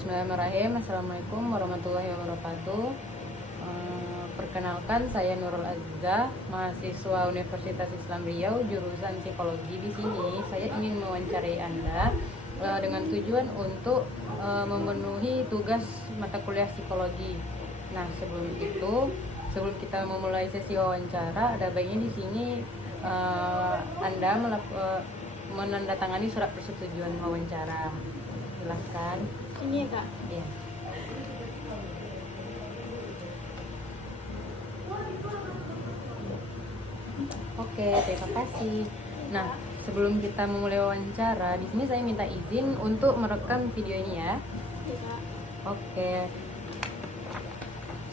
Bismillahirrahmanirrahim. Assalamualaikum warahmatullahi wabarakatuh. Perkenalkan, saya Nurul Azizah, mahasiswa Universitas Islam Riau, jurusan Psikologi. Di sini saya ingin mewawancarai Anda dengan tujuan untuk memenuhi tugas mata kuliah psikologi. Nah, sebelum kita memulai sesi wawancara, ada baiknya di sini Anda menandatangani surat persetujuan wawancara. Silahkan. Ini ya Kak. Iya. Oke, terima kasih. Nah, sebelum kita memulai wawancara, di sini saya minta izin untuk merekam video ini ya. Iya Kak. Oke.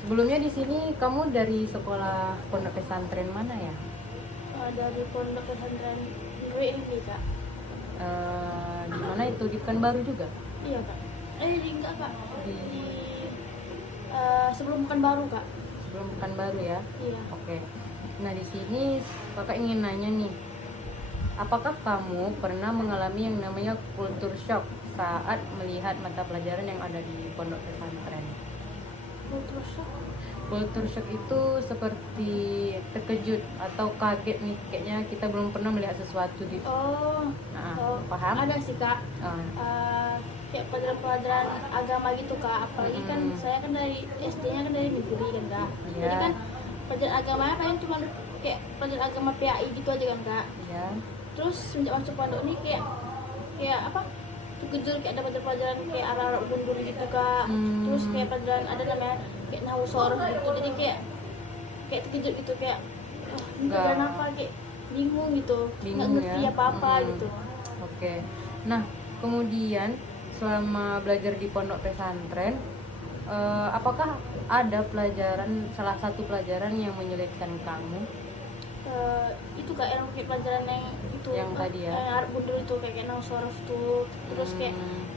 Sebelumnya di sini kamu dari sekolah pondok pesantren mana ya? Dari Pondok Pesantren Nurul ini Kak. Di mana itu? Di Pekanbaru juga? Iya Kak. Enggak Kak. Di Sebelum Pekanbaru Kak. sebelum Pekanbaru ya? Iya. Oke. Nah, di sini kakak ingin nanya nih, apakah kamu pernah mengalami yang namanya culture shock saat melihat mata pelajaran yang ada di pondok pesantren? Terus Culture shock itu seperti terkejut atau kaget nih, kayaknya kita belum pernah melihat sesuatu di. Paham? Ada sih Kak. Ah, Kayak pelajaran-pelajaran agama gitu Kak. Apalagi kan saya kan dari SD-nya kan dari negeri kan Kak. Iya. Jadi kan pelajaran agamanya paling cuma kayak pelajaran agama PAI gitu aja kan Kak. ya. Terus semenjak masuk pondok ini kayak apa, terkejut kayak ada pelajaran kayak arah-arah undur gitu Kak. Terus kayak pelajaran ada namanya kayak nahu sorof gitu, jadi kayak terkejut gitu, kayak ini Nggak. pelajaran apa, kayak bingung gitu, nggak Bingung ngerti ya? apa-apa gitu. Oke. Nah, kemudian selama belajar di pondok pesantren, apakah ada salah satu pelajaran yang menyulitkan kamu? Itu Kak, yang kayak pelajaran yang itu Yang tadi ya? yang arah undur itu kayak nahu sorof tuh. Terus kayak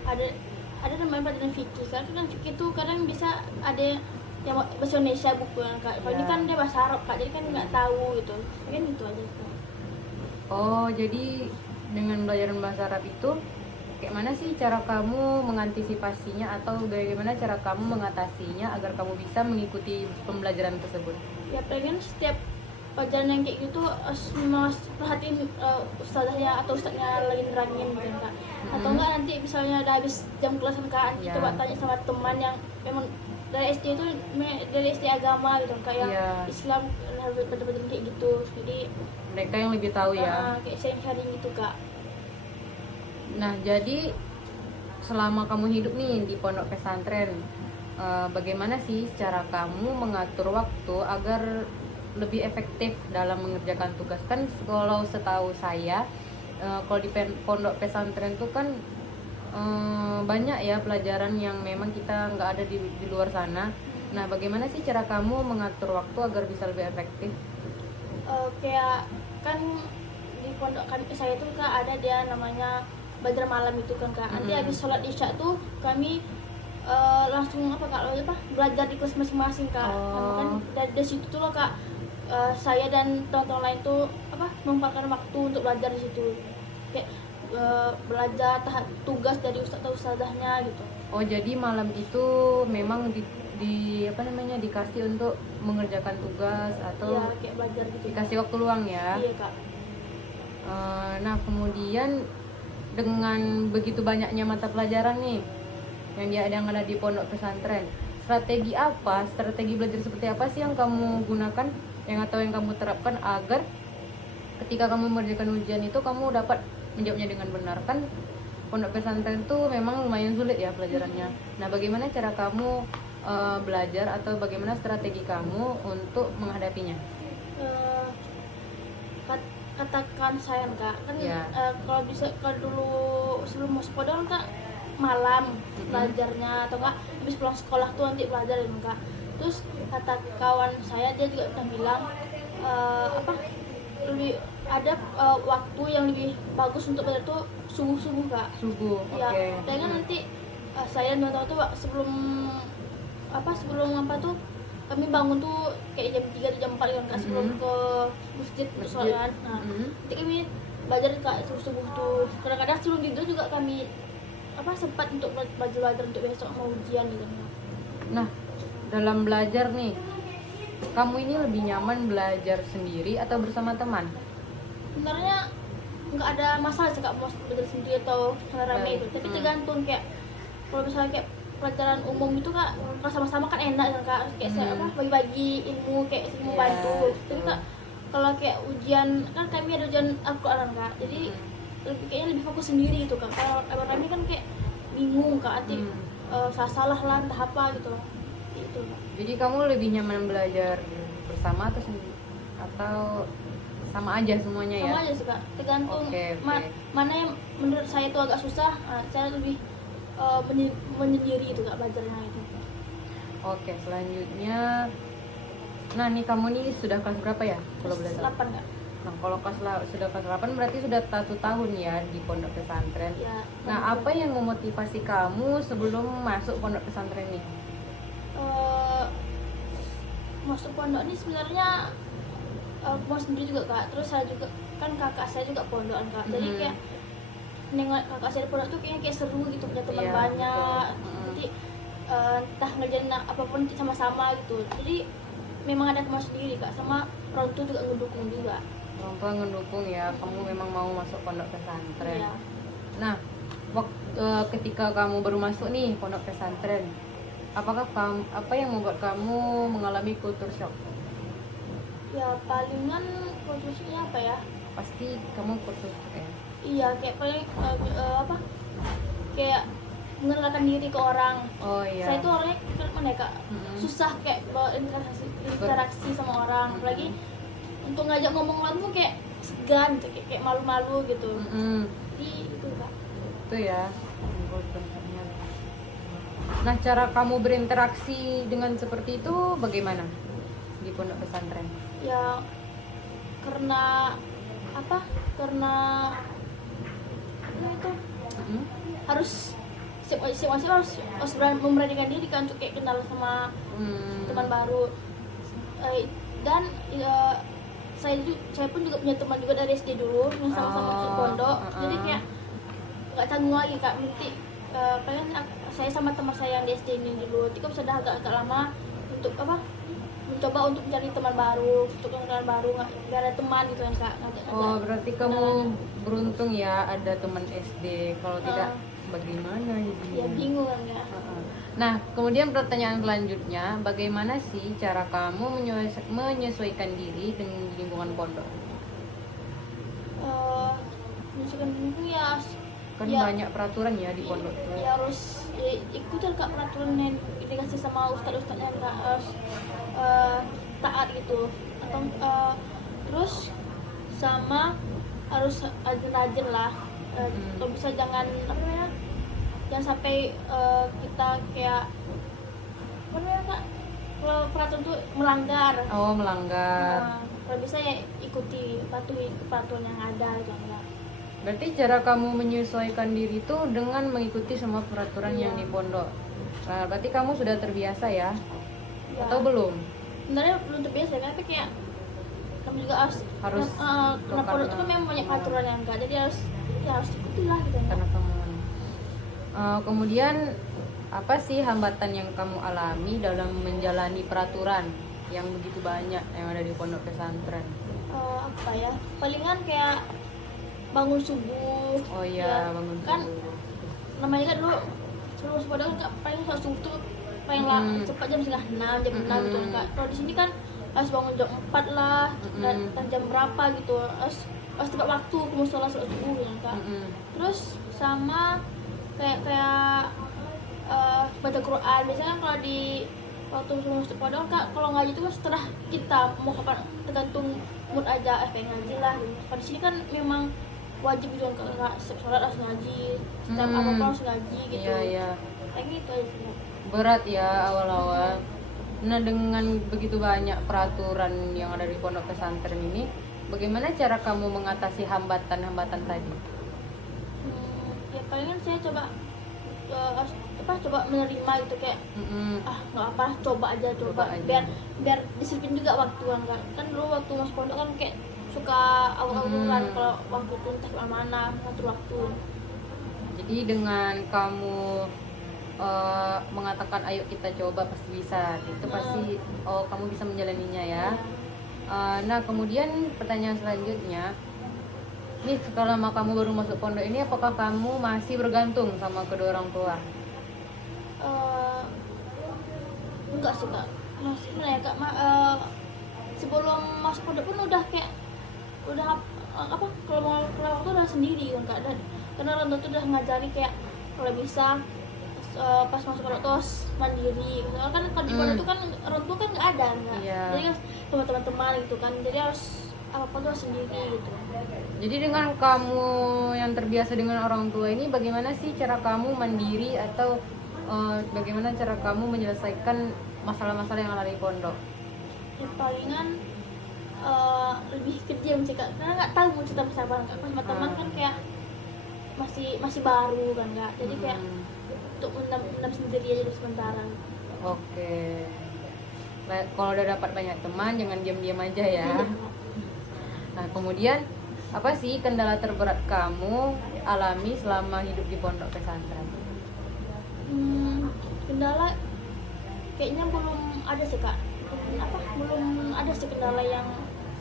ada namanya pelajaran fikih kan fikih tuh kadang bisa ada yang bahasa Indonesia buku yang Kak. Kalau ini Ya. kan dia bahasa Arab Kak, jadi kan nggak tahu gitu. Kan itu aja Kak. Oh, jadi dengan belajar bahasa Arab itu, kayak mana sih cara kamu mengantisipasinya atau bagaimana cara kamu mengatasinya agar kamu bisa mengikuti pembelajaran tersebut? Ya pengen setiap pelajaran yang kayak gitu memang perhatiin ustazahnya atau ustaznya lagi nerangin gitu Kak. Atau enggak nanti misalnya udah habis jam kelas kan Kak, nanti Ya. coba tanya sama teman yang memang dari SD itu dari SD agama gitu Kak, yang Ya. Islam harus bener-bener kayak gitu. Jadi Mereka yang lebih tahu ya. kayak sharing gitu Kak. Nah, jadi selama kamu hidup nih di pondok pesantren, bagaimana sih cara kamu mengatur waktu agar lebih efektif dalam mengerjakan tugas? Kan kalau setahu saya, kalau di pondok pesantren itu kan banyak ya pelajaran yang memang kita nggak ada di luar sana. Nah, bagaimana sih cara kamu mengatur waktu agar bisa lebih efektif? Kayak kan di pondok saya tuh Kak ada dia namanya belajar malam itu kan Kak. Nanti habis sholat isya tuh kami langsung belajar di kelas masing-masing Kak. Kan dari situ tuh loh Kak, saya dan teman-teman lain tuh memanfaatkan waktu untuk belajar di situ. Kayak belajar tugas dari ustaz atau ustazahnya gitu. Oh, jadi malam itu memang dikasih untuk mengerjakan tugas atau Iya, kayak belajar gitu. dikasih waktu luang ya. Iya Kak. Nah, kemudian dengan begitu banyaknya mata pelajaran nih yang ada di pondok pesantren, strategi belajar seperti apa sih yang kamu gunakan, yang kamu terapkan agar ketika kamu mengerjakan ujian itu kamu dapat menjawabnya dengan benar? Kan pondok pesantren tuh memang lumayan sulit ya pelajarannya. Nah, bagaimana cara kamu belajar atau bagaimana strategi kamu untuk menghadapinya? Katakan saya Kak kan Ya. kalau dulu sebelum masuk pondok kan malam belajarnya, atau enggak habis pulang sekolah tuh nanti belajar kan Kak. Terus kata kawan saya, dia juga pernah bilang lebih ada waktu yang lebih bagus untuk belajar tuh subuh Kak. Subuh, Ya, oke. dan kan nanti saya dan teman-teman tuh sebelum kami bangun tuh kayak jam 3 atau jam 4 kan Kak, sebelum ke masjid untuk sholat. Nah, nanti kami belajar Kak subuh tuh. Kadang-kadang sebelum tidur juga kami apa sempat untuk belajar untuk besok mau ujian gitu. Nah, dalam belajar nih, kamu ini lebih nyaman belajar sendiri atau bersama teman? Sebenarnya nggak ada masalah sih kak mau belajar sendiri atau rame Baik. itu, tapi tergantung kayak kalau misalnya kayak pelajaran umum itu kak kalau sama-sama kan enak kan kak, kayak saya apa bagi-bagi ilmu kayak sini mau Ya, bantu. Tapi betul. kak kalau kayak ujian kan kami ada ujian Al-Quran kak, jadi kayaknya lebih fokus sendiri gitu kak. Kalau abang kami kan kayak bingung kak, nanti salah lah entah apa gitu itu kak. Jadi kamu lebih nyaman belajar bersama atau sendiri? Atau sama aja semuanya ya? Sama aja sih kak, tergantung Oke. mana yang menurut saya itu agak susah, saya lebih menyendiri itu kak belajarnya itu. Oke, selanjutnya. Nah, nih kamu nih sudah kelas berapa ya? Kalau boleh tahu. 8 kak. Nah, kalau sudah kelas 8 berarti sudah 1 tahun ya di pondok pesantren. Ya, Nah, apa yang memotivasi kamu sebelum masuk pondok pesantren ini? Masuk pondok ini sebenarnya mau sendiri juga kak, terus saya juga kan kakak saya juga pondokan kak, jadi kayak nengok kakak saya di pondok tuh kayaknya kayak seru gitu, punya teman Iya, banyak, betul. jadi entah ngerjain apapun sama-sama gitu, jadi memang ada teman sendiri kak, sama orang tua juga ngedukung juga. Orang tua ngedukung ya, kamu memang mau masuk pondok pesantren. Iya. Nah, ketika kamu baru masuk nih pondok pesantren, apa yang membuat kamu mengalami culture shock? Ya palingan konstruksinya apa ya? Pasti kamu culture shock ya. Iya kayak paling apa? Kayak mengenalkan diri ke orang. Oh iya. Saya tuh orangnya mana ya kak? Susah kayak berinteraksi sama orang, apalagi untuk ngajak ngomong orang tuh kayak segan gitu, kayak malu-malu gitu. Jadi itu kak. Itu ya. Culture shocknya. Nah, cara kamu berinteraksi dengan seperti itu bagaimana di pondok pesantren? Ya karena apa? Karena itu harus masing-masing harus memberanikan diri kan untuk kayak kenal sama teman baru. Dan saya pun juga punya teman juga dari SD dulu yang sama-sama masuk pondok, jadi kayak nggak tanggung lagi kak, nanti pengen saya sama teman saya yang di SD ini dulu, tapi sudah agak lama untuk apa mencoba untuk mencari teman baru, untuk kenalan baru, nggak ada teman gitu kan kak. Oh, berarti kamu beruntung ya ada teman SD. Kalau tidak, bagaimana Ya bingung kan ya. Nah, kemudian pertanyaan selanjutnya, bagaimana sih cara kamu menyesuaikan diri dengan lingkungan pondok? Menyesuaikan diri ya Kan ya, banyak peraturan ya di pondok itu. ya harus ya, ikutin kak peraturan yang dikasih sama ustadz-ustadznya kak, harus taat gitu, atau terus sama harus rajin-rajin lah, kalau bisa jangan apa namanya, jangan sampai kita kayak apa namanya kak, kalau peraturan tuh melanggar. Oh, melanggar. Kalau bisa ya ikuti, patuhi peraturan yang ada gitu enggak. Berarti cara kamu menyesuaikan diri itu dengan mengikuti semua peraturan yang di pondok. Nah, berarti kamu sudah terbiasa ya? Ya. Atau belum? Sebenarnya belum terbiasa kan, tapi kayak kamu juga harus karena pondok itu kan memang banyak peraturan yang enggak, jadi harus ikuti lah gitu. Karena kamu kemudian apa sih hambatan yang kamu alami dalam menjalani peraturan yang begitu banyak yang ada di pondok pesantren? Apa ya, palingan kayak bangun subuh. Oh iya, ya, bangun kan subuh. namanya kan dulu sebelum pada kan paling sholat subuh tuh paling cepat jam 5:30, jam 6 gitu kak. Kalau di sini kan harus bangun jam 4 lah, dan jam berapa gitu, harus tepat waktu kamu sholat subuh gitu kak. Terus sama kayak baca Quran biasanya kan, kalau di waktu masuk pondok kak, kalau ngaji itu kan setelah kita mau kapan, tergantung mood aja, kayak ngaji lah gitu. Kalau di sini kan memang wajib gitu kan kak, setiap sholat harus ngaji, setiap apa-apa harus ngaji gitu. Iya. Kayak gitu aja sih. Berat ya awal-awal. Nah, dengan begitu banyak peraturan yang ada di pondok pesantren ini, bagaimana cara kamu mengatasi hambatan-hambatan tadi? Ya palingan saya coba coba menerima gitu, kayak nggak apa, coba aja. biar disiplin juga waktu kan dulu waktu masuk pondok kan kayak suka awal-awal kan, kalau waktu itu entah kemana ngatur waktu. Jadi berarti dengan kamu mengatakan ayo kita coba pasti bisa, itu pasti kamu bisa menjalaninya ya. Nah kemudian pertanyaan selanjutnya, nih selama kamu baru masuk pondok ini, apakah kamu masih bergantung sama kedua orang tua? Enggak sih kak, masih ya kak. Sebelum masuk pondok pun udah kayak udah apa, kalau mau keluar waktu udah sendiri kan kak. Dan karena orang tua tuh udah ngajari kayak kalau bisa pas masuk pondok terus mandiri. Soalnya kan kalau di pondok tuh kan orang tua kan nggak ada nggak. Jadi kan sama teman-teman gitu kan. Jadi harus apa tuh sendiri gitu. Jadi dengan kamu yang terbiasa dengan orang tua ini, bagaimana sih cara kamu mandiri atau bagaimana cara kamu menyelesaikan masalah-masalah yang ada di pondok? Ya, palingan lebih kejam sih kak, karena nggak tahu mau cerita sama siapa. Sama teman kan kayak masih baru kan kak. Jadi kayak untuk mendam sendiri aja dulu sementara. Oke. Kalau udah dapat banyak teman, jangan diam-diam aja ya. Nah kemudian apa sih kendala terberat kamu alami selama hidup di pondok pesantren? Kendala kayaknya belum ada sih kak. Belum ada sih kendala yang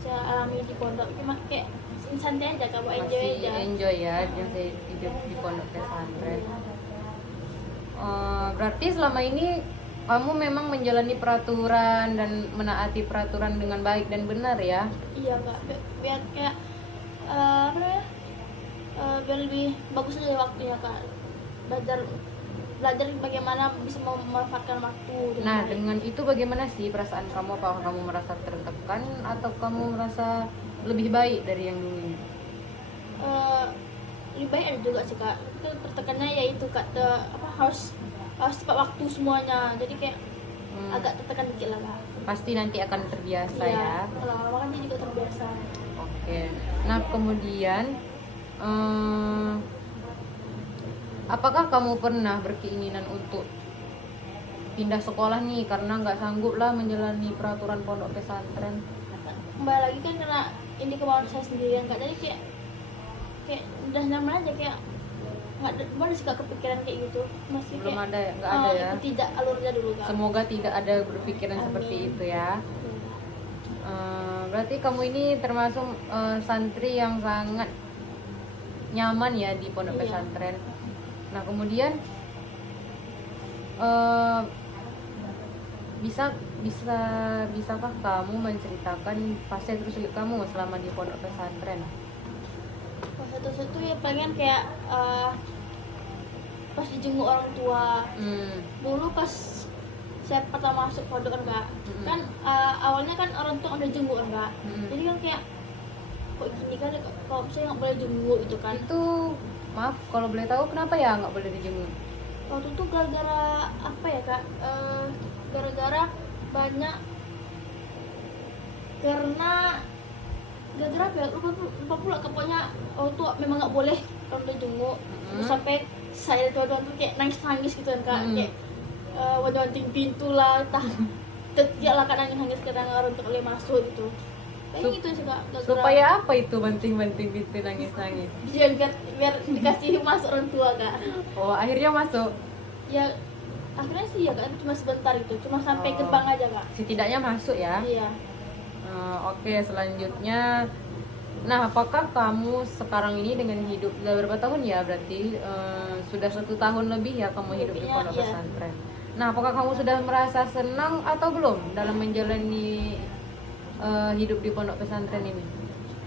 saya alami di pondok. Cuma kayak santai aja kak, buat enjoy aja. Enjoy ya yang hidup di pondok pesantren. Berarti selama ini kamu memang menjalani peraturan dan menaati peraturan dengan baik dan benar ya? Iya kak, biar kayak apa namanya, biar lebih bagus aja waktunya kak. Belajar bagaimana bisa memanfaatkan waktu. Nah dengan itu bagaimana sih perasaan kamu? Apakah kamu merasa tertekan atau kamu merasa lebih baik dari yang dulunya? Lebih baik ada juga sih kak. Tertekannya ya itu kak, harus tepat waktu semuanya. Jadi kayak agak tertekan dikit lah kak. Pasti nanti akan terbiasa ya. Lama-lama kan dia juga terbiasa. Oke. Nah kemudian apakah kamu pernah berkeinginan untuk pindah sekolah nih karena nggak sanggup lah menjalani peraturan pondok pesantren? Kembali lagi kan karena ini kemauan saya sendiri yang kak. Jadi kayak udah nyaman aja, kayak nggak ada sih kak kepikiran kayak gitu. Masih Belum kayak, ada ya? Nggak ada ya? tidak alurnya dulu kak. Semoga tidak ada berpikiran seperti itu ya. Berarti kamu ini termasuk santri yang sangat nyaman ya di pondok pesantren. Nah kemudian bisakah kamu menceritakan fase tersulit kamu selama di pondok pesantren? Pas itu ya pengen kayak pas dijenguk orang tua. Dulu pas saya pertama masuk pondok kan kak, kan awalnya kan orang tua udah jenguk kan kak. Jadi kan kayak kok gini kan, kalau saya nggak boleh jenguk gitu kan. Itu maaf kalau boleh tahu kenapa ya nggak boleh dijenguk? Waktu itu gara-gara apa ya kak, gara-gara banyak, gara-gara apa ya, lupa pula. Pokoknya waktu itu memang nggak boleh orang tua jenguk. Terus sampai saya tuan tuh kayak nangis gitu kan kak. Kayak wanting pintu lah, tidak lah kak, nangis kadang orang tuh boleh masuk gitu. Kayak gitu sih kak. Supaya apa itu banting-banting pintu nangis-nangis? Biar dikasih masuk orang tua kak. Oh akhirnya masuk? Ya akhirnya sih ya kak, cuma sebentar itu, cuma sampai gerbang aja kak. Setidaknya masuk ya? Iya. Oke, selanjutnya, nah apakah kamu sekarang ini dengan hidup sudah berapa tahun ya? Berarti sudah 1 tahun lebih ya kamu hidup di pondok pesantren. Nah apakah kamu sudah merasa senang atau belum dalam menjalani hidup di pondok pesantren ini?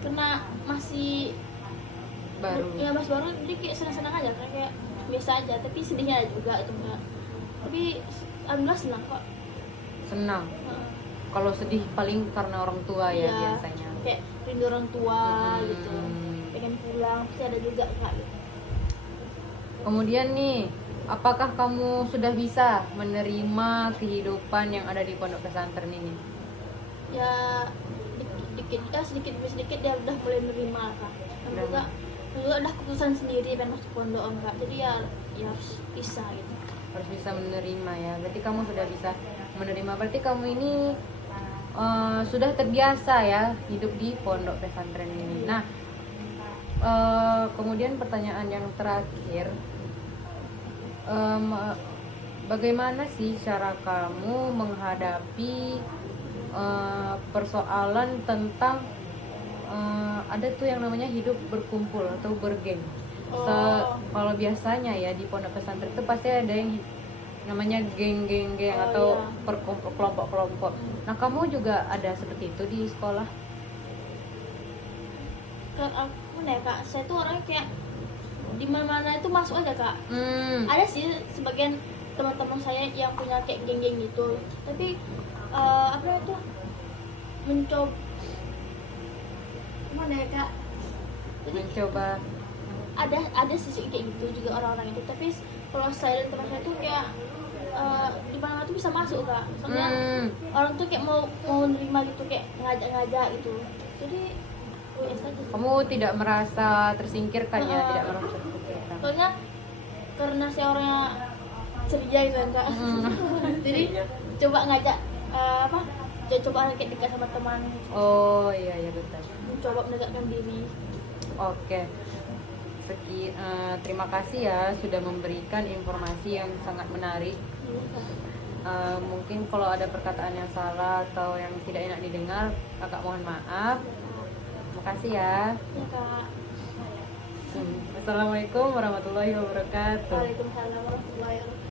Karena masih baru. Ya masih baru, jadi kayak senang-senang aja, kayak biasa aja. Tapi sedihnya juga itu kak. Tapi alhamdulillah senang kok. Senang. Kalau sedih paling karena orang tua ya biasanya. Kayak rindu orang tua gitu. Pengen pulang, pasti ada juga kak. Gitu. Kemudian nih, apakah kamu sudah bisa menerima kehidupan yang ada di pondok pesantren ini? Ya sedikit demi sedikit dia udah mulai menerima kak. Dan juga udah keputusan sendiri pengen masuk pondok kak. Jadi ya harus bisa gitu. Harus bisa menerima ya. Berarti kamu sudah bisa menerima. Berarti kamu ini sudah terbiasa ya hidup di pondok pesantren ini. Nah, kemudian pertanyaan yang terakhir, bagaimana sih cara kamu menghadapi persoalan tentang ada tuh yang namanya hidup berkumpul atau bergeng. Kalau biasanya ya di pondok pesantren itu pasti ada yang namanya geng-geng atau iya. kelompok-kelompok. Nah, kamu juga ada seperti itu di sekolah? Aku nih kak, saya tuh orangnya kayak di mana-mana itu masuk aja kak. Ada sih sebagian teman-teman saya yang punya kayak geng-geng gitu, tapi apa itu mencoba mana ya kak, jadi Mencoba. ada sisi kayak gitu juga orang-orang itu, tapi kalau saya dan teman saya tuh kayak di mana tuh bisa masuk kak, soalnya orang tuh kayak mau nerima gitu, kayak ngajak-ngajak gitu, jadi biasa aja sih. Kamu tidak merasa tersingkirkan ya? Tidak merasa tersingkirkan. Soalnya karena saya orangnya ceria gitu kan kak, jadi coba ngajak coba kayak dekat sama teman, Oh iya betul. mencoba mendekatkan diri. Oke. Terima kasih ya sudah memberikan informasi yang sangat menarik. Mungkin kalau ada perkataan yang salah atau yang tidak enak didengar, kakak mohon maaf. Terima kasih ya. Ya kak. Assalamualaikum warahmatullahi wabarakatuh. Waalaikumsalam warahmatullahi wabarakatuh.